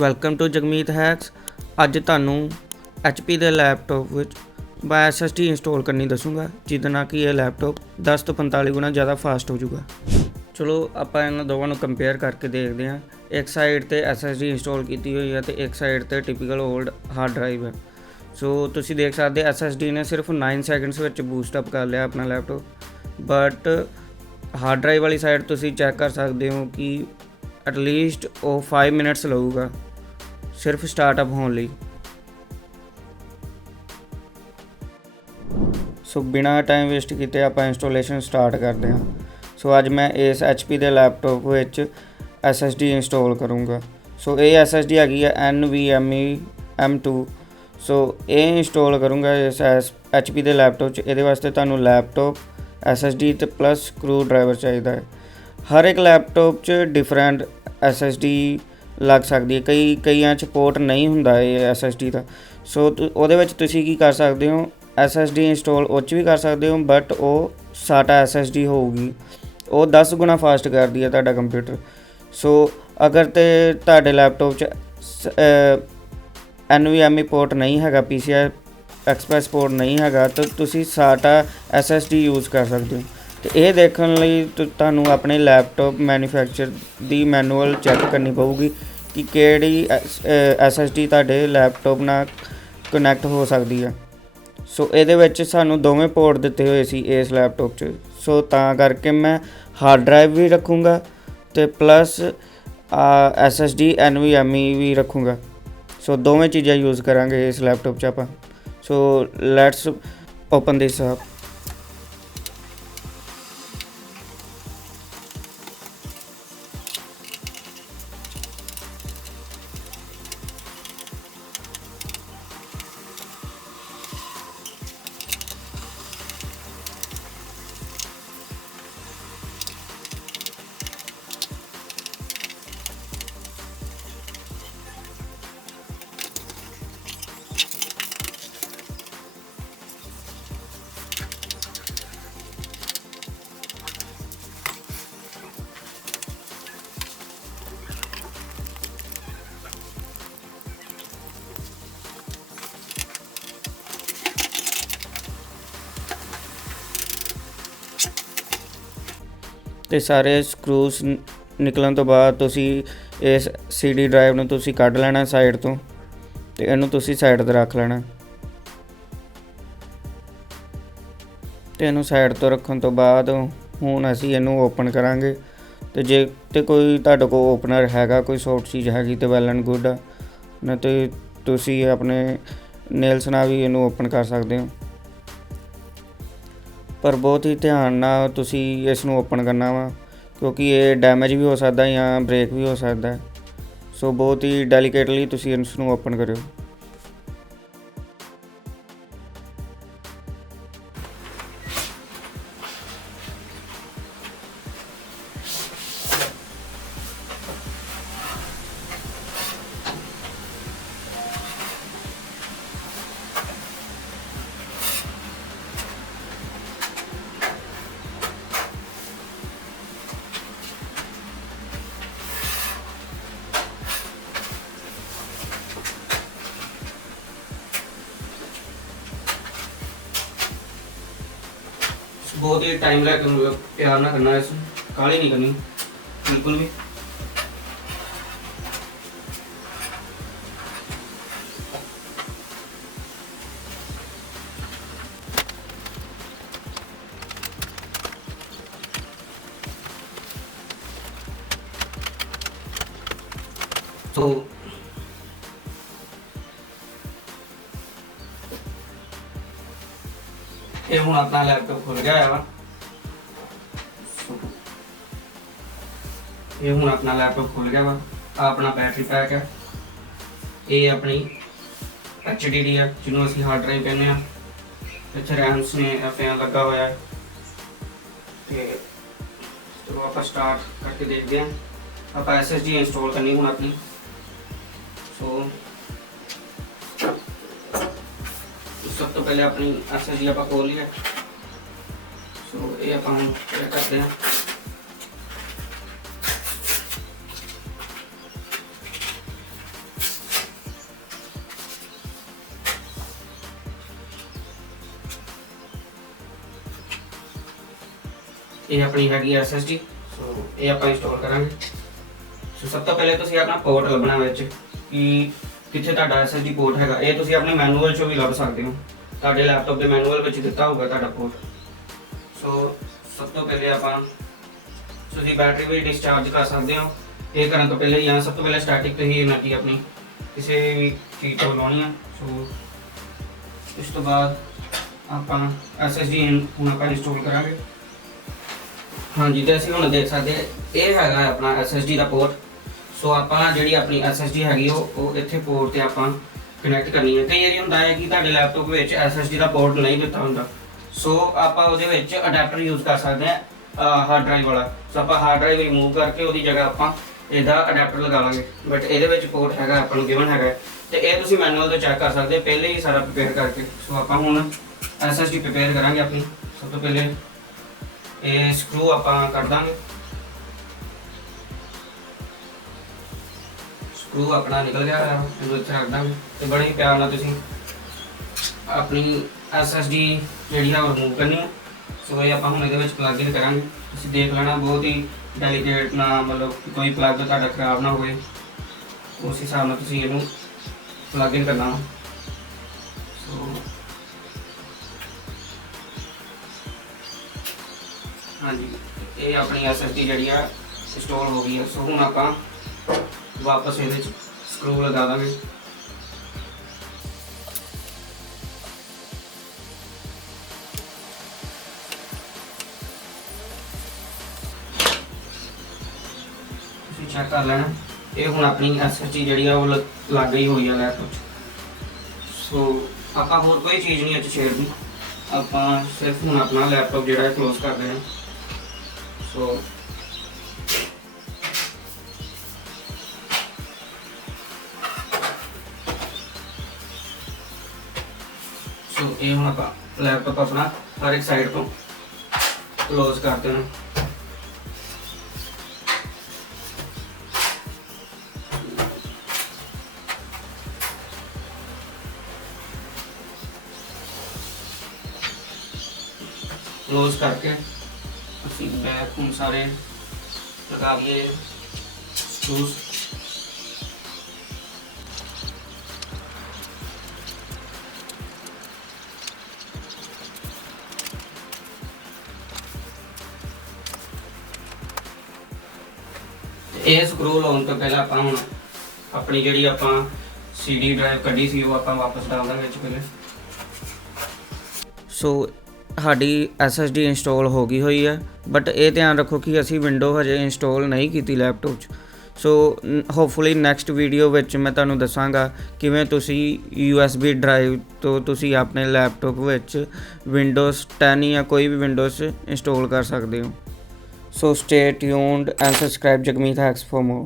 Welcome to Jagmeet hacks. ਅੱਜ ਤੁਹਾਨੂੰ HP ਦੇ ਲੈਪਟਾਪ ਵਿੱਚ ਮੈਂ SSD ਇੰਸਟਾਲ ਕਰਨੀ ਦੱਸੂਗਾ, ਜਿਹਦੇ ਨਾਲ ਕਿ ਇਹ ਲੈਪਟਾਪ 10 ਤੋਂ 45 ਗੁਣਾ ਜ਼ਿਆਦਾ ਫਾਸਟ ਹੋ ਜਾਊਗਾ। ਚਲੋ ਆਪਾਂ ਇਹਨਾਂ ਦੋਵਾਂ ਨੂੰ ਕੰਪੇਅਰ ਕਰਕੇ ਦੇਖਦੇ ਹਾਂ। ਇੱਕ ਸਾਈਡ ਤੇ SSD ਇੰਸਟਾਲ ਕੀਤੀ ਹੋਈ ਹੈ ਤੇ ਇੱਕ ਸਾਈਡ ਤੇ ਟਿਪੀਕਲ 올ਡ ਹਾਰਡ ਡਰਾਈਵ ਹੈ। ਸੋ ਤੁਸੀਂ ਦੇਖ ਸਕਦੇ SSD ਨੇ ਸਿਰਫ 9 ਸੈਕਿੰਡਸ ਵਿੱਚ ਬੂਸਟ ਅਪ ਕਰ ਲਿਆ ਆਪਣਾ ਲੈਪਟਾਪ, ਬਟ ਹਾਰਡ ਡਰਾਈਵ ਵਾਲੀ ਸਾਈਡ ਤੁਸੀਂ ਚੈੱਕ ਕਰ ਸਕਦੇ ਹੋ ਕਿ ਐਟਲੀਸਟ ਉਹ 5 ਮਿੰਟਸ ਲਊਗਾ ਸਿਰਫ ਸਟਾਰਟਅਪ ਹੋਣ ਲਈ। ਸੋ ਬਿਨਾਂ ਟਾਈਮ ਵੇਸਟ ਕੀਤੇ ਆਪਾਂ ਇੰਸਟਾਲੇਸ਼ਨ ਸਟਾਰਟ ਕਰਦੇ ਹਾਂ। ਸੋ ਅੱਜ ਮੈਂ ਇਸ HP ਦੇ ਲੈਪਟਾਪ ਵਿੱਚ SSD ਇੰਸਟਾਲ ਕਰੂੰਗਾ। ਸੋ ਇਹ SSD ਹੈਗੀ ਹੈ NVMe M2। ਸੋ ਇਹ ਇੰਸਟਾਲ ਕਰੂੰਗਾ ਇਸ HP ਦੇ ਲੈਪਟਾਪ 'ਚ। ਇਹਦੇ ਵਾਸਤੇ ਤੁਹਾਨੂੰ ਲੈਪਟਾਪ SSD ਤੇ ਪਲੱਸ ਸਕਰੂ ਡਰਾਈਵਰ ਚਾਹੀਦਾ ਹੈ। ਹਰ ਇੱਕ ਲੈਪਟਾਪ 'ਚ ਡਿਫਰੈਂਟ SSD ਲੱਗ ਸਕਦੀ ਹੈ। ਕਈਆਂ 'ਚ ਪੋਰਟ ਨਹੀਂ ਹੁੰਦਾ ਇਹ SSD ਦਾ। ਸੋ ਉਹਦੇ ਵਿੱਚ ਤੁਸੀਂ ਕੀ ਕਰ ਸਕਦੇ ਹੋ, SSD ਇੰਸਟਾਲ ਉਹ 'ਚ ਵੀ ਕਰ ਸਕਦੇ ਹੋ, ਬਟ ਉਹ SATA SSD ਹੋਊਗੀ, ਉਹ 10 ਗੁਣਾ ਫਾਸਟ ਕਰਦੀ ਹੈ ਤੁਹਾਡਾ ਕੰਪਿਊਟਰ। ਸੋ ਅਗਰ ਤੇ ਤੁਹਾਡੇ ਲੈਪਟਾਪ 'ਚ NVMe ਪੋਰਟ ਨਹੀਂ ਹੈਗਾ, PCI Express ਪੋਰਟ ਨਹੀਂ ਹੈਗਾ, ਤਾਂ ਤੁਸੀਂ SATA SSD ਯੂਜ਼ ਕਰ ਸਕਦੇ ਹੋ। ਅਤੇ ਇਹ ਦੇਖਣ ਲਈ ਤੁਹਾਨੂੰ ਆਪਣੇ ਲੈਪਟਾਪ ਮੈਨੂਫੈਕਚਰ ਦੀ ਮੈਨੂਅਲ ਚੈੱਕ ਕਰਨੀ ਪਊਗੀ ਕਿ ਕਿਹੜੀ SSD ਤੁਹਾਡੇ ਲੈਪਟਾਪ ਨਾਲ ਕਨੈਕਟ ਹੋ ਸਕਦੀ ਹੈ। ਸੋ ਇਹਦੇ ਵਿੱਚ ਸਾਨੂੰ ਦੋਵੇਂ ਪੋਰਟ ਦਿੱਤੇ ਹੋਏ ਸੀ ਇਸ ਲੈਪਟਾਪ 'ਚ। ਸੋ ਤਾਂ ਕਰਕੇ ਮੈਂ ਹਾਰਡ ਡਰਾਈਵ ਵੀ ਰੱਖੂੰਗਾ ਅਤੇ ਪਲੱਸ SSD NVMe ਵੀ ਰੱਖੂੰਗਾ। ਸੋ ਦੋਵੇਂ ਚੀਜ਼ਾਂ ਯੂਜ਼ ਕਰਾਂਗੇ ਇਸ ਲੈਪਟਾਪ 'ਚ ਆਪਾਂ। So let's open this up. ਅਤੇ ਸਾਰੇ ਸਕਰੂਸ ਨਿਕਲਣ ਤੋਂ ਬਾਅਦ ਤੁਸੀਂ ਇਸ CD ਡਰਾਈਵ ਨੂੰ ਤੁਸੀਂ ਕੱਢ ਲੈਣਾ ਸਾਈਡ ਤੋਂ, ਅਤੇ ਇਹਨੂੰ ਤੁਸੀਂ ਸਾਈਡ 'ਤੇ ਰੱਖ ਲੈਣਾ। ਅਤੇ ਇਹਨੂੰ ਸਾਈਡ ਤੋਂ ਰੱਖਣ ਤੋਂ ਬਾਅਦ ਹੁਣ ਅਸੀਂ ਇਹਨੂੰ ਓਪਨ ਕਰਾਂਗੇ। ਅਤੇ ਜੇ ਤੇ ਕੋਈ ਤੁਹਾਡੇ ਕੋਲ ਓਪਨਰ ਹੈਗਾ, ਕੋਈ ਸੌਫਟ ਚੀਜ਼ ਹੈਗੀ ਤਾਂ ਵੈਲ ਐਂਡ ਗੁੱਡ ਆ, ਨਹੀਂ ਤਾਂ ਤੁਸੀਂ ਆਪਣੇ ਨੇਲਸ ਨਾਲ ਵੀ ਇਹਨੂੰ ਓਪਨ ਕਰ ਸਕਦੇ ਹੋ। ਪਰ ਬਹੁਤ ਹੀ ਧਿਆਨ ਨਾਲ ਤੁਸੀਂ ਇਸ ਨੂੰ ਓਪਨ ਕਰਨਾ ਵਾ, ਕਿਉਂਕਿ ਇਹ ਡੈਮੇਜ ਵੀ ਹੋ ਸਕਦਾ ਜਾਂ ਬ੍ਰੇਕ ਵੀ ਹੋ ਸਕਦਾ। ਸੋ ਬਹੁਤ ਹੀ ਡੈਲੀਕੇਟਲੀ ਤੁਸੀਂ ਇਸ ਨੂੰ ਓਪਨ ਕਰਿਓ। बहुत ही टाइम लग प्यार ना करना, इस काली नहीं करनी बिल्कुल भी। तो ये हूँ अपना लैपटॉप खुल गया है। ये हूँ अपना लैपटॉप खुल गया वा। अपना बैटरी पैक है, ये अपनी HDD है जिन्होंने असं हार्ड ड्राइव कहने। इतने रैम्स ने फैन लगा हुआ है। चलो आप स्टार्ट करके देखते हैं। आप SSD इंस्टॉल करनी हूँ अपनी। सो सब तो पहले अपनी SSD आप खोल लिया। सो ये आप करते हैं। ਇਹ ਆਪਣੀ ਹੈਗੀ SSD। ਸੋ ਇਹ ਆਪਾਂ ਇੰਸਟਾਲ ਕਰਾਂਗੇ। ਸੋ ਸਭ ਤੋਂ ਪਹਿਲੇ ਤੁਸੀਂ ਆਪਣਾ ਪੋਰਟ ਲੱਭਣਾ ਵਿੱਚ ਕਿ ਕਿੱਥੇ ਤੁਹਾਡਾ SSD ਪੋਰਟ ਹੈਗਾ। ਇਹ ਤੁਸੀਂ ਆਪਣੇ ਮੈਨੂਅਲ 'ਚੋਂ ਵੀ ਲੱਭ ਸਕਦੇ ਹੋ, ਤੁਹਾਡੇ ਲੈਪਟਾਪ ਦੇ ਮੈਨੂਅਲ ਵਿੱਚ ਦਿੱਤਾ ਹੋਊਗਾ ਤੁਹਾਡਾ ਪੋਰਟ। ਸੋ ਸਭ ਤੋਂ ਪਹਿਲੇ ਆਪਾਂ ਤੁਸੀਂ ਬੈਟਰੀ ਵੀ ਡਿਸਚਾਰਜ ਕਰ ਸਕਦੇ ਹੋ। ਇਹ ਕਰਨ ਤੋਂ ਪਹਿਲੇ ਜਾਂ ਸਭ ਤੋਂ ਪਹਿਲੇ ਸਟੈਟਿਕ ਤੇ ਹੀ એનર્ਜੀ ਆਪਣੀ ਕਿਸੇ ਵੀ ਚੀਜ਼ ਤੋਂ ਲਾਉਣੀ ਆ। ਸੋ ਇਸ ਤੋਂ ਬਾਅਦ ਆਪਾਂ SSD ਹੁਣ ਆਪਾਂ ਇੰਸਟਾਲ ਕਰਾਂਗੇ। ਹਾਂਜੀ, ਤੇ ਅਸੀਂ ਹੁਣ ਦੇਖ ਸਕਦੇ ਇਹ ਹੈਗਾ ਆਪਣਾ SSD ਦਾ ਪੋਰਟ। ਸੋ ਆਪਾਂ ਜਿਹੜੀ ਆਪਣੀ SSD ਹੈਗੀ ਉਹ ਇੱਥੇ ਪੋਰਟ ਤੇ ਆਪਾਂ ਕਨੈਕਟ ਕਰਨੀ ਹੈ। ਕਈ ਵਾਰੀ ਹੁੰਦਾ ਹੈ ਕਿ ਤੁਹਾਡੇ ਲੈਪਟਾਪ ਵਿੱਚ SSD ਦਾ ਪੋਰਟ ਨਹੀਂ ਦਿੱਤਾ ਹੁੰਦਾ, ਸੋ ਆਪਾਂ ਉਹਦੇ ਵਿੱਚ ਅਡੈਪਟਰ ਯੂਜ਼ ਕਰ ਸਕਦੇ ਹਾਂ ਹਾਰਡ ਡਰਾਈਵ ਵਾਲਾ। ਸੋ ਆਪਾਂ ਹਾਰਡ ਡਰਾਈਵ ਰਿਮੂਵ ਕਰਕੇ ਉਹਦੀ ਜਗ੍ਹਾ ਆਪਾਂ ਇਹਦਾ ਅਡੈਪਟਰ ਲਗਾ ਲਾਂਗੇ। ਬਟ ਇਹਦੇ ਵਿੱਚ ਪੋਰਟ ਹੈਗਾ ਆਪਾਂ ਨੂੰ ਗਿਵਨ ਹੈਗਾ, ਤੇ ਇਹ ਤੁਸੀਂ ਮੈਨੂਅਲ ਤੋਂ ਚੈੱਕ ਕਰ ਸਕਦੇ ਪਹਿਲੇ ਹੀ ਸਾਰਾ ਪ੍ਰਿਪੇਅਰ ਕਰਕੇ। ਸੋ ਆਪਾਂ ਹੁਣ SSD ਪ੍ਰਿਪੇਅਰ ਕਰਾਂਗੇ ਆਪਣੀ। ਸਭ ਤੋਂ ਪਹਿਲੇ ਇਹ ਸਕਰੂ ਆਪਾਂ ਕੱਢ ਦਾਂਗੇ। ਸਕਰੂ ਆਪਣਾ ਨਿਕਲ ਗਿਆ ਹੈ, ਇਹਨੂੰ ਇੱਥੇ ਰੱਖ ਦਾਂਗੇ ਤੇ ਬੜੇ ਹੀ ਪਿਆਰ ਨਾਲ ਤੁਸੀਂ ਆਪਣੀ SSD ਜਿਹੜੀ ਆ ਉਹ ਰਿਮੂਵ ਕਰਨੀ ਹੈ। ਸੋ ਇਹ ਆਪਾਂ ਹੁਣ ਇਹਦੇ ਵਿੱਚ ਪਲੱਗ ਇਨ ਕਰਾਂਗੇ। ਤੁਸੀਂ ਦੇਖ ਲੈਣਾ ਬਹੁਤ ਹੀ ਡੈਲੀਕੇਟ ਨਾ, ਮਤਲਬ ਕੋਈ ਪਲੱਗ ਤੁਹਾਡਾ ਖਰਾਬ ਨਾ ਹੋਵੇ, ਉਸ ਹਿਸਾਬ ਨਾਲ ਤੁਸੀਂ ਇਹਨੂੰ ਪਲੱਗ ਇਨ ਕਰਨਾ। ਸੋ ਹਾਂਜੀ, ਇਹ ਆਪਣੀ SSD ਜਿਹੜੀ ਆ ਇੰਸਟਾਲ ਹੋ ਗਈ ਹੈ। ਸੋ ਹੁਣ ਆਪਾਂ ਵਾਪਸ ਇਹਦੇ ਵਿੱਚ ਸਕਰੂ ਲਗਾ ਦਾਂਗੇ। ਤੁਸੀਂ ਚੈੱਕ ਕਰ ਲੈਣਾ ਇਹ ਹੁਣ ਆਪਣੀ SSD ਜਿਹੜੀ ਆ ਉਹ ਲੱਗ ਗਈ ਹੋਈ ਆ ਲੈਪਟਾਪ 'ਚ। ਸੋ ਆਪਾਂ ਹੋਰ ਕੋਈ ਚੀਜ਼ ਨਹੀਂ ਅੱਜ ਛੇੜਨੀ, ਆਪਾਂ ਸਿਰਫ ਹੁਣ ਆਪਣਾ ਲੈਪਟਾਪ ਜਿਹੜਾ ਹੈ ਕਲੋਜ਼ ਕਰ ਦੇਣਾ। ਸੋ ਇਹ ਹੁਣ ਆਪਾਂ ਲੈਪਟਾਪ ਆਪਣਾ ਹਰ ਇੱਕ ਸਾਈਡ ਤੋਂ ਕਲੋਜ਼ ਕਰ ਦੇਣਾ। क्लोज करके ਅਸੀਂ बैक हम सारे लगा दिए स्क्रूज। ਇਹ ਸਕਰੂ ਲਾਉਣ ਤੋਂ ਪਹਿਲਾਂ ਆਪਾਂ ਹੁਣ ਆਪਣੀ ਜਿਹੜੀ ਆਪਾਂ CD ਡਰਾਈਵ ਕੱਢੀ ਸੀ ਉਹ ਆਪਾਂ ਵਾਪਸ ਡਾਲ ਦਾਂਗੇ ਵਿੱਚ ਪਹਿਲੇ। ਸੋ ਸਾਡੀ SSD ਇੰਸਟਾਲ ਹੋ ਗਈ ਹੋਈ ਹੈ, ਬਟ ਇਹ ਧਿਆਨ ਰੱਖੋ ਕਿ ਅਸੀਂ ਵਿੰਡੋ ਹਜੇ ਇੰਸਟਾਲ ਨਹੀਂ ਕੀਤੀ ਲੈਪਟਾਪ 'ਚ। ਸੋ ਹੋਪਫੁਲੀ ਨੈਕਸਟ ਵੀਡੀਓ ਵਿੱਚ ਮੈਂ ਤੁਹਾਨੂੰ ਦੱਸਾਂਗਾ ਕਿਵੇਂ ਤੁਸੀਂ USB ਡਰਾਈਵ ਤੋਂ ਤੁਸੀਂ ਆਪਣੇ ਲੈਪਟਾਪ ਵਿੱਚ ਵਿੰਡੋਜ਼ 10 ਜਾਂ ਕੋਈ ਵੀ ਵਿੰਡੋਜ਼ ਇੰਸਟਾਲ ਕਰ ਸਕਦੇ ਹੋ। So stay tuned and subscribe Jagmeet Hacks for more.